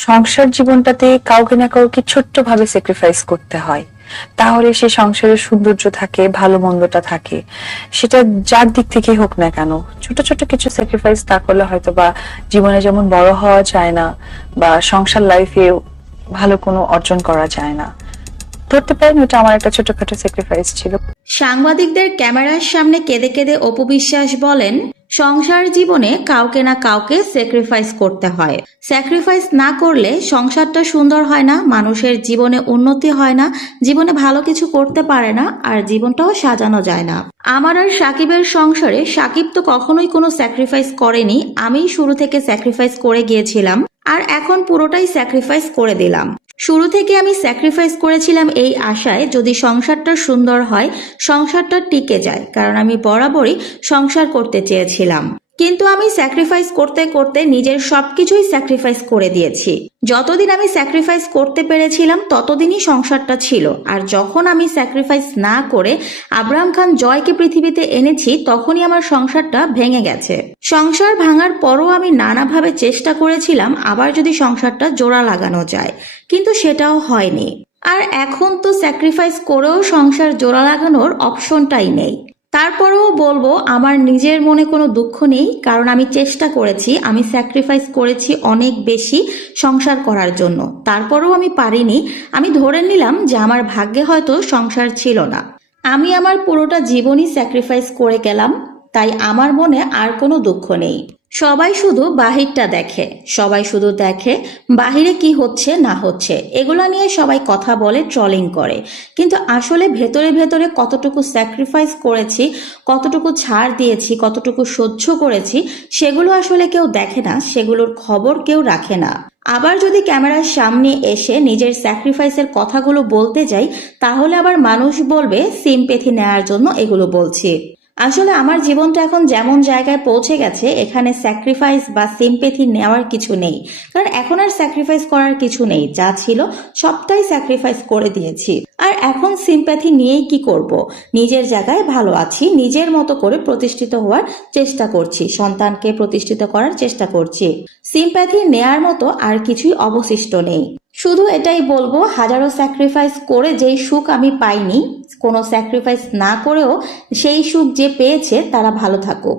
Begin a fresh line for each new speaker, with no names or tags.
সংসার জীবনটাতে কাউকে না কাউকে ছোট্ট ভাবে স্যাক্রিফাইস করতে হয়। তাহলে সে সংসারের সৌন্দর্য থাকে, ভালো মন্দটা থাকে। সেটা যার দিক থেকে হোক না কেন, ছোট ছোট কিছু স্যাক্রিফাইস না করলে হয়তো বা জীবনে যেমন বড় হওয়া যায় না, বা সংসার লাইফে ভালো কোনো অর্জন করা যায় না। ধরতে পারেন ওটা আমার একটা ছোটখাটো স্যাক্রিফাইস ছিল।
সাংবাদিকদের ক্যামেরার সামনে কেঁদে কেঁদে অপু বিশ্বাস বলেন সংসার জীবনে কাউকে না কাউকে স্যাক্রিফাইস করতে হয়। স্যাক্রিফাইস না করলে সংসারটা সুন্দর হয় না, মানুষের জীবনে উন্নতি হয় না, জীবনে ভালো কিছু করতে পারে না, আর জীবনটাও সাজানো যায় না। আমার আর সাকিবের সংসারে সাকিব তো কখনোই কোনো স্যাক্রিফাইস করেনি, আমিই শুরু থেকে স্যাক্রিফাইস করে গিয়েছিলাম, আর এখন পুরোটাই স্যাক্রিফাইস করে দিলাম। শুরু থেকে আমি স্যাক্রিফাইস করেছিলাম এই আশায় যদি সংসারটা সুন্দর হয়, সংসারটা টিকে যায়, কারণ আমি বরাবরই সংসার করতে চেয়েছিলাম। কিন্তু আমি স্যাক্রিফাইস করতে করতে নিজের সবকিছুই স্যাক্রিফাইস করে দিয়েছি। যতদিন আমি স্যাক্রিফাইস করতে পেরেছিলাম, ততদিনই সংসারটা ছিল। আর যখন আমি স্যাক্রিফাইস না করে আব্রাহাম খান জয়কে পৃথিবীতে এনেছি, তখনই আমার সংসারটা ভেঙে গেছে। সংসার ভাঙার পরও আমি নানাভাবে চেষ্টা করেছিলাম, আবার যদি সংসারটা জোড়া লাগানো যায়। কিন্তু সেটাও হয়নি। আর এখন তো স্যাক্রিফাইস করেও সংসার জোড়া লাগানোর অপশনটাই নেই। তারপরেও বলব, আমার নিজের মনে কোনো দুঃখ নেই, কারণ আমি চেষ্টা করেছি, আমি স্যাক্রিফাইস করেছি অনেক বেশি সংসার করার জন্য। তারপরেও আমি পারিনি। আমি ধরে নিলাম যে আমার ভাগ্যে হয়তো সংসার ছিল না। আমি আমার পুরোটা জীবনই স্যাক্রিফাইস করে গেলাম, তাই আমার মনে আর কোনো দুঃখ নেই। সবাই শুধু বাহিরটা দেখে, সবাই শুধু দেখে বাহিরে কি হচ্ছে না হচ্ছে, এগুলো নিয়ে সবাই কথা বলে, ট্রলিং করে। কিন্তু আসলে ভেতরে ভেতরে কতটুকু স্যাক্রিফাইস করেছি, কতটুকু ছাড় দিয়েছি, কতটুকু সহ্য করেছি, সেগুলো আসলে কেউ দেখে না, সেগুলোর খবর কেউ রাখে না। আবার যদি ক্যামেরার সামনে এসে নিজের স্যাক্রিফাইসের কথাগুলো বলতে যাই, তাহলে আবার মানুষ বলবে, সিম্পেথি নেওয়ার জন্য এগুলো বলছি। আসলে আমার জীবনটা এখন যেমন জায়গায় পৌঁছে গেছে, এখানে স্যাক্রিফাইস বা সিম্পেথি নেওয়ার কিছু নেই। কারণ এখন আর স্যাক্রিফাইস করার কিছু নেই, যা ছিল সবটাই স্যাক্রিফাইস করে দিয়েছি। আর এখন সিম্প্যাথি নিয়েই কি করব? নিজের জায়গায় ভালো আছি, নিজের মতো করে প্রতিষ্ঠিত হওয়ার চেষ্টা করছি, সন্তানকে প্রতিষ্ঠিত করার চেষ্টা করছি। সিম্প্যাথি নেয়ার মতো আর কিছুই অবশিষ্ট নেই। শুধু এটাই বলব, হাজারো স্যাক্রিফাইস করে যেই সুখ আমি পাইনি কোনো স্যাক্রিফাইস না করেও সেই সুখ যে পেয়েছে তারা ভালো থাকুক।